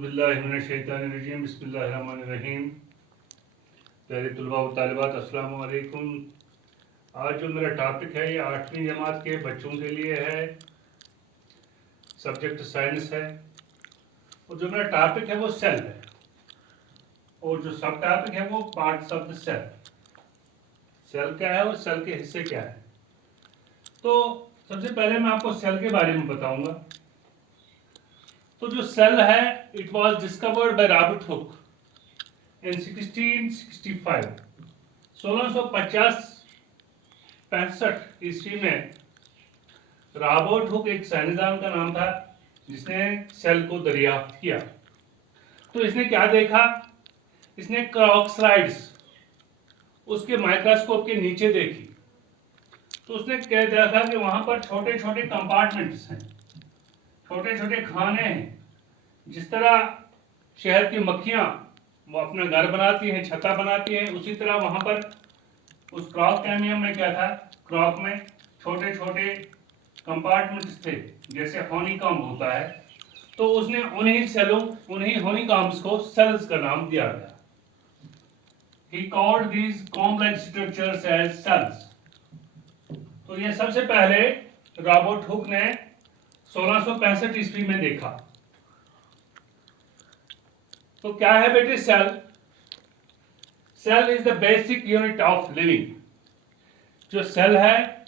औज़ुबिल्लाहिमिनश्शैतानिर्रजीम बिस्मिल्लाहिर्रहमानिर्रहीम। प्यारे तलबा व तालिबात, अस्सलाम वालेकुम। आज जो मेरा टॉपिक है ये 8वीं जमात के बच्चों के लिए है, सब्जेक्ट साइंस है। और जो मेरा टॉपिक है वो सेल है, और जो सब टॉपिक है वो parts of the cell. Cell क्या है और सेल के हिस्से क्या है। तो सबसे पहले मैं आपको सेल के बारे में बताऊंगा। तो जो सेल है, it was discovered by Robert Hooke in 1665। 1665 ईस्वी में रॉबर्ट हुक एक साइंसदान का नाम था जिसने सेल को दरियाफ्त किया। तो इसने क्या देखा, इसने क्रॉक स्लाइड्स उसके माइक्रोस्कोप के नीचे देखी। तो उसने कह दिया था कि वहां पर छोटे छोटे कंपार्टमेंट्स हैं, छोटे छोटे खाने हैं। जिस तरह शहद की मक्खियां वो अपना घर बनाती हैं, छत्ता बनाती हैं, उसी तरह वहां पर उस क्रॉक कैमियम में क्या था, क्रॉक में छोटे छोटे कंपार्टमेंट्स थे, जैसे हनीकॉम्ब होता है। तो उसने उन्हीं सेलों, उन्हीं हनीकॉम्ब्स को सेल्स का नाम दिया गया। He called these comb-like structures as cells. तो ये सबसे पहले रॉबर्ट हुक ने 1665 ईस्वी में देखा। तो क्या है बेटे cell? Cell is the basic unit of living. जो सेल है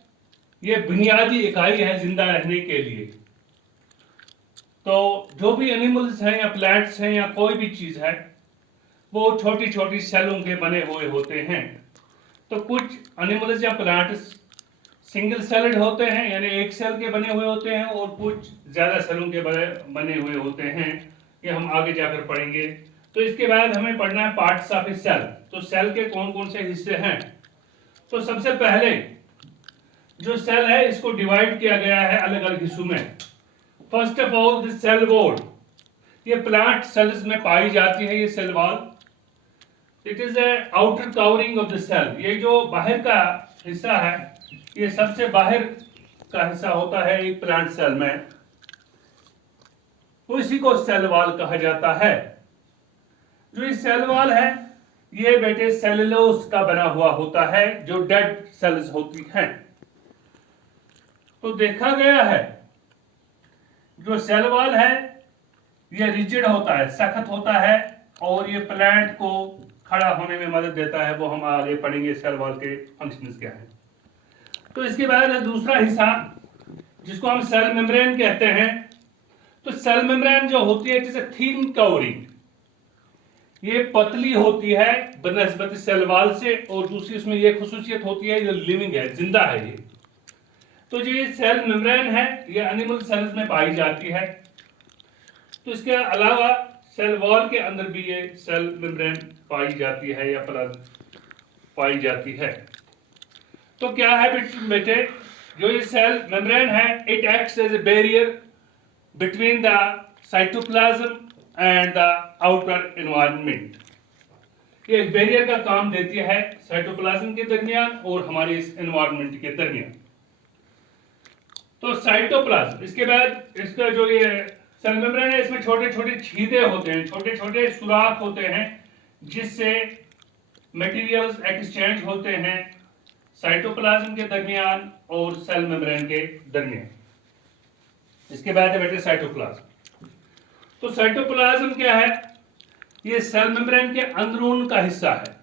ये बुनियादी इकाई है जिंदा रहने के लिए। तो जो भी एनिमल्स हैं या प्लांट्स हैं या कोई भी चीज है, वो छोटी छोटी सेलों के बने हुए होते हैं। तो कुछ एनिमल्स या प्लांट्स सिंगल सेल्ड होते हैं, यानी एक सेल के बने हुए होते हैं, और कुछ ज्यादा सेलों के बने हुए होते हैं। ये हम आगे जाकर पढ़ेंगे। तो इसके बाद हमें पढ़ना है पार्ट्स ऑफ ए सेल। तो सेल के कौन कौन से हिस्से हैं। तो सबसे पहले जो सेल है इसको डिवाइड किया गया है अलग अलग हिस्सों में। First of all the cell wall, ये प्लांट सेल्स में पाई जाती है। ये cell wall it is a outer covering of the cell. ये जो बाहर का हिस्सा है, ये सबसे बाहर का हिस्सा होता है एक प्लांट सेल में, उसी को सेल वॉल कहा जाता है। जो ये सेल वॉल है ये बेटे सेलुलोज का बना हुआ होता है, जो डेड सेल्स होती हैं। तो देखा गया है जो सेल वॉल है ये रिजिड होता है, सख्त होता है, और ये प्लांट को खड़ा होने में मदद देता है। वो हम आगे पढ़ेंगे सेल वॉल के फंक्शंस क्या है। तो इसके बाद दूसरा हिस्सा जिसको हम सेल मेम्ब्रेन कहते हैं। तो सेल मेम्ब्रेन जो होती है it is a thin covering, ये पतली होती है बनस्बत सेल वॉल से, और दूसरी इसमें ये खुसूसियत होती है ये लिविंग है, जिंदा है ये। तो जो ये सेल मेम्ब्रेन है ये एनिमल सेल्स में पाई जाती है। तो इसके अलावा सेल वॉल के अंदर भी ये सेल मेम्ब्रेन पाई जाती है या पाई जाती है। तो क्या है बेटे, जो ये सेल मेम्ब्रेन है it acts as a barrier between the cytoplasm and the outer environment. ये एक बैरियर का काम देती है साइटोप्लाज्म के दरमियान और हमारे इस एनवायरनमेंट के दरमियान। तो साइटोप्लाज्म, इसके बाद इसका जो ये सेल मेम्ब्रेन है इसमें छोटे छोटे छीदे होते हैं, छोटे छोटे सुराख होते हैं, जिससे मटेरियल्स एक्सचेंज होते हैं साइटोप्लाज्म के दरमियान और सेल मेम्ब्रेन के दरमियान। इसके बाद है बेटे साइटोप्लाज्म। तो साइटोप्लाज्म क्या है, ये सेल मेम्ब्रेन के अंदरून का हिस्सा है।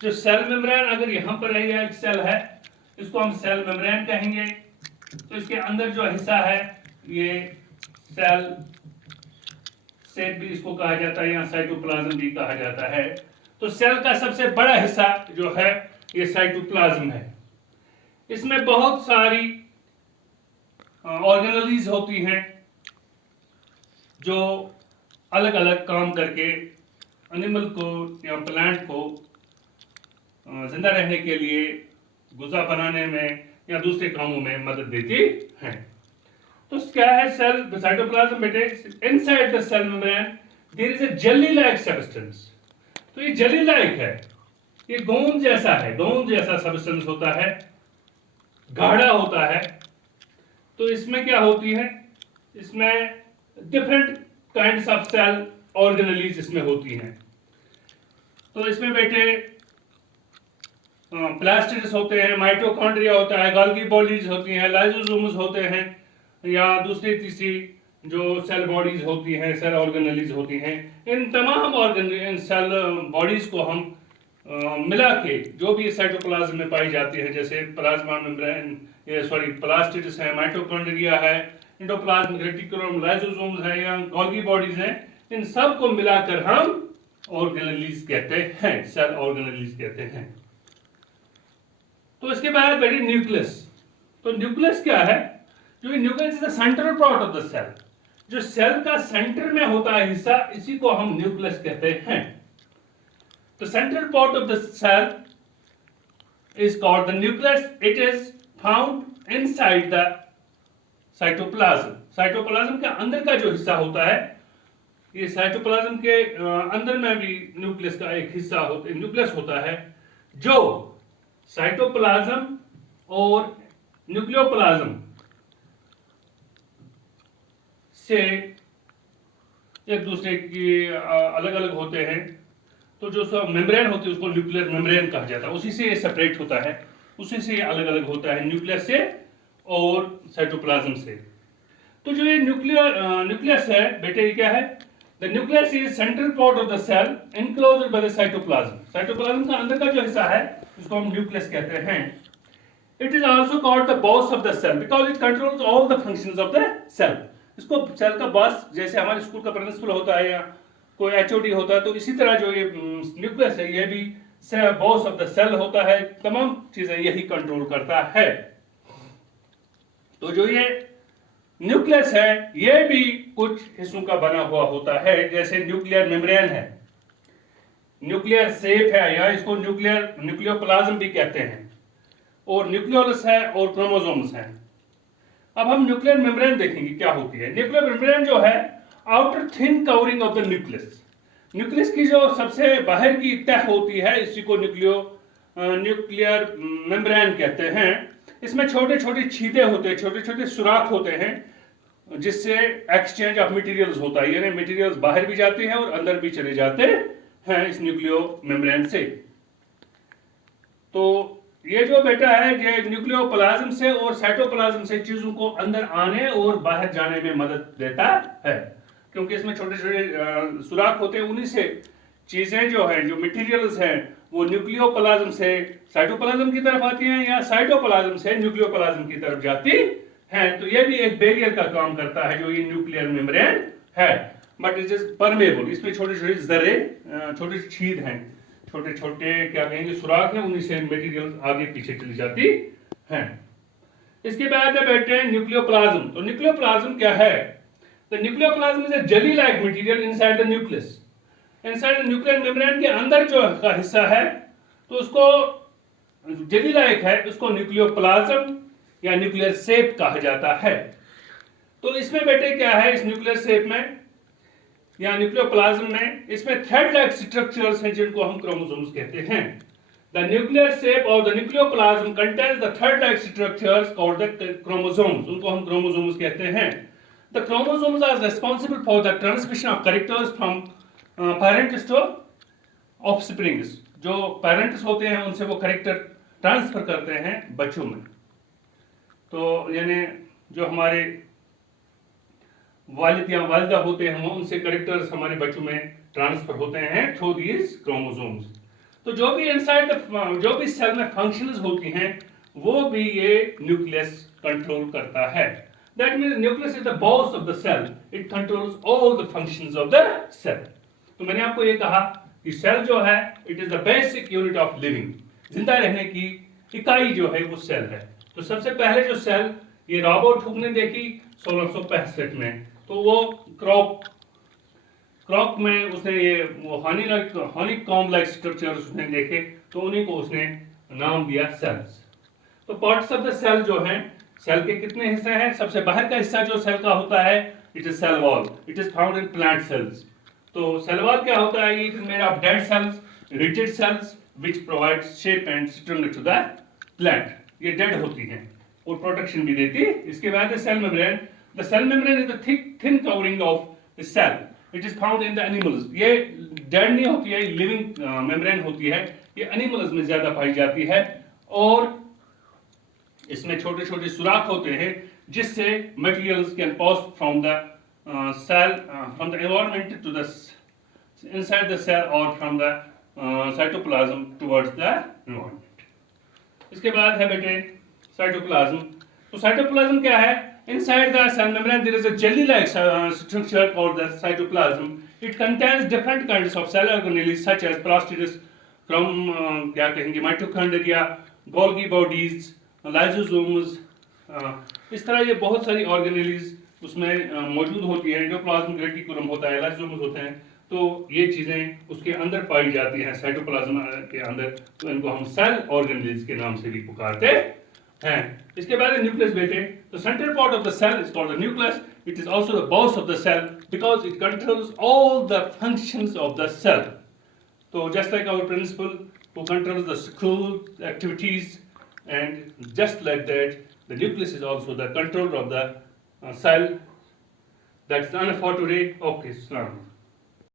जो सेल मेम्ब्रेन अगर यहां पर है, एक सेल है, इसको हम सेल मेम्ब्रेन कहेंगे। तो इसके अंदर जो हिस्सा है ये सेल सेल भी इसको कहा जाता है, या साइटोप्लाज्म भी कहा जाता है। तो सेल का सबसे बड़ा हिस्सा जो है ये साइटोप्लाज्म है। इसमें बहुत सारी ऑर्गेनेल्स होती हैं जो अलग अलग काम करके एनिमल को या प्लांट को जिंदा रहने के लिए, गुजा बनाने में या दूसरे कामों में मदद देती हैं। तो क्या है सेल साइटोप्लाज्म बेटे, inside the cell membrane there is a jelly like substance. तो ये जेली लाइक है, ये गोंद जैसा है, गोंद जैसा सब्सटेंस होता है, गाढ़ा होता है। तो इसमें क्या होती है, इसमें different kinds of cell organelles इसमें होती हैं। तो इसमें बेटे प्लास्टिड्स होते हैं, माइटोकॉन्ड्रिया होता है, गोल्गी बॉडीज होती हैं, लाइसोसोम्स होते हैं, या दूसरी तीसरी जो सेल बॉडीज होती हैं, सेल ऑर्गेनेलीज होती हैं। इन तमाम इन सेल बॉडीज को हम मिला के जो भी साइटोप्लाज्म में पाई जाती है, जैसे प्लाज्मा मेम्ब्रेन, प्लास्टिड्स है, माइटोकॉन्ड्रिया है, एंडोप्लाज्म रेटिकुलम, लाइसोसोम्स है या गोल्गी बॉडीज हैं, इन सब को मिलाकर हम ऑर्गेनेलीज कहते हैं, सेल ऑर्गेनेलीज कहते हैं। तो इसके बाद बेटे न्यूक्लियस। तो न्यूक्लियस क्या है? जो nucleus is the central part of the cell, जो सेल का सेंटर में होता है हिस्सा, इसी को हम न्यूक्लियस कहते हैं। The central part of the cell is called the nucleus. It is found inside the cytoplasm. Cytoplasm के अंदर का जो हिस्सा होता है, ये साइटोप्लाज्म के अंदर में भी न्यूक्लियस का एक हिस्सा न्यूक्लियस होता है, जो साइटोप्लाज्म और न्यूक्लियोप्लाज्म से एक दूसरे की अलग अलग होते हैं। तो जो मेम्ब्रेन होती है उसको न्यूक्लियर मेम्ब्रेन कहा जाता है, उसी से ये सेपरेट होता है, उसी से अलग अलग होता है, न्यूक्लियस से और साइटोप्लाज्म से। तो जो ये न्यूक्लियस है बेटे, ये क्या है? The nucleus is central part of the cell enclosed by the cytoplasm. Cytoplasm का अंदर का जो हिस्सा है उसको हम न्यूक्लियस कहते हैं। It is also called the boss of the cell because it controls all the functions of the cell. इसको सेल का बॉस, जैसे हमारे स्कूल का प्रिंसिपल होता है या कोई एचओडी होता है, तो इसी तरह जो ये न्यूक्लियस है ये भी बॉस ऑफ द सेल होता है, तमाम चीजें यही कंट्रोल करता है। तो जो ये न्यूक्लियस है ये भी कुछ हिस्सों का बना हुआ होता है, जैसे न्यूक्लियर मेम्ब्रेन है, न्यूक्लियर शेप है, या इसको न्यूक्लियोप्लाज्म भी कहते हैं, और न्यूक्लियोलस है और क्रोमोसोम्स हैं। अब हम न्यूक्लियर मेम्ब्रेन देखेंगे क्या होती है। न्यूक्लियर मेम्ब्रेन जो है outer thin covering of the nucleus, nucleus की जो सबसे बाहर की तह होती है इसी को न्यूक्लियर मेम्ब्रेन कहते हैं। इसमें छोटे छोटे छीदे होते हैं, छोटे छोटे सुराख होते हैं, जिससे एक्सचेंज ऑफ मटेरियल्स होता है, यानी मटेरियल्स बाहर भी जाते हैं और अंदर भी चले जाते हैं इस न्यूक्लियो मेम्ब्रेन से। तो ये जो बेटा है ये न्यूक्लियोप्लाज्म से और साइटोप्लाज्म से चीजों को अंदर आने और बाहर जाने में मदद देता है, क्योंकि इसमें छोटे छोटे सुराख होते हैं, उन्हीं से चीजें जो है, जो मटेरियल्स हैं, वो न्यूक्लियोप्लाज्म से साइटोप्लाज्म की तरफ आती हैं या साइटोप्लाज्म से न्यूक्लियोप्लाज्म की तरफ जाती हैं। तो ये भी एक बैरियर का काम करता है जो ये न्यूक्लियर मेम्ब्रेन है, बट इट इज परमेबल। इसमें छोटे छोटे जर्रे, छोटे छीद हैं, छोटे छोटे क्या कहेंगे सुराख हैं, उन्हीं से मटेरियल आगे पीछे चली जाती हैं। इसके बाद है बेटे न्यूक्लियोप्लाज्म। तो न्यूक्लियोप्लाज्म क्या है? The nucleoplasm is a jelly-like material inside the nucleus. Inside the nuclear membrane के अंदर जो का हिस्सा है, तो उसको जेली लाइक है, उसको न्यूक्लियोप्लाज्म या न्यूक्लियर शेप कहा जाता है। तो इसमें बेटे क्या है, इस न्यूक्लियर शेप में या न्यूक्लियोप्लाज्म में, इसमें थ्रेड लाइक स्ट्रक्चर्स हैं जिनको हम क्रोमोसोम्स कहते हैं। The nuclear shape of the nucleoplasm contains the thread-like structures called the chromosomes. उनको हम क्रोमोसोम्स कहते हैं। The chromosomes are responsible for the transmission of characters from parents to offsprings. जो पेरेंट्स होते हैं उनसे वो कैरेक्टर ट्रांसफर करते हैं बच्चों में। तो यानी जो हमारे वालिद या वालिदा होते हैं उनसे कैरेक्टर्स हमारे बच्चों में ट्रांसफर होते हैं थ्रू दीज क्रोमोसोम्स। तो जो भी इनसाइड जो भी सेल में फंक्शंस होती हैं वो भी ये न्यूक्लियस कंट्रोल करता है। That means nucleus is the boss of the cell. It controls all the functions of the cell. तो मैंने आपको ये कहा कि सेल जो है it is the basic unit of living. जिंदा रहने की इकाई जो है वो सेल है। तो सबसे पहले जो सेल ये रॉबर्ट हुक ने देखी 1665 में, तो वो क्रॉक में उसने ये हनीकॉम्ब लाइक स्ट्रक्चर्स उसने देखे, तो उन्हीं को उसने नाम दिया सेल्स। तो पार्ट्स ऑफ द सेल जो हैं, सेल के कितने हिस्से हैं? सबसे बाहर का हिस्सा जो सेल का होता है it is cell wall, it is found in plant cells. तो सेल वॉल क्या होता है? It is made of dead cells, rigid cells which provide shape and structure to the plant. ये डेड होती हैं और प्रोटेक्शन भी देती है। इसके बाद cell membrane. The cell membrane is the thin covering of the cell it is found in the animals. ये डेड नहीं होती है, लिविंग मेम्ब्रेन होती है, ये एनिमल्स में ज्यादा पाई जाती है। और इसमें छोटे छोटे सुराख होते हैं जिससे materials can pass from the cell, from the environment to the inside the cell or from the cytoplasm towards the environment। इसके बाद है बेटे साइटोप्लाज्म। तो साइटोप्लाज्म क्या है? Inside the cell membrane there is a jelly-like structure called the cytoplasm. It contains different kinds of cell organelles such as plastids from क्या कहेंगे mitochondria, Golgi bodies, lysosomes। इस तरह ये बहुत सारी ऑर्गेनेलीज उसमें मौजूद होती है। एंडोप्लाज्म रेटिकुलम होता है, लाइसोसोम्स होते हैं, तो ये चीजें उसके अंदर पाई जाती हैं साइटोप्लाज्म के अंदर। तो इनको हम सेल ऑर्गेनेल्स के नाम से भी पुकारते हैं। इसके बाद न्यूक्लियस बेटे। तो central part of the cell is called the nucleus. It is also the boss of the cell because it controls all the functions of the cell. तो just like our principal who controls the school activities, and just like that the nucleus is also the controller of the cell. That's enough for today. Okay, Salam.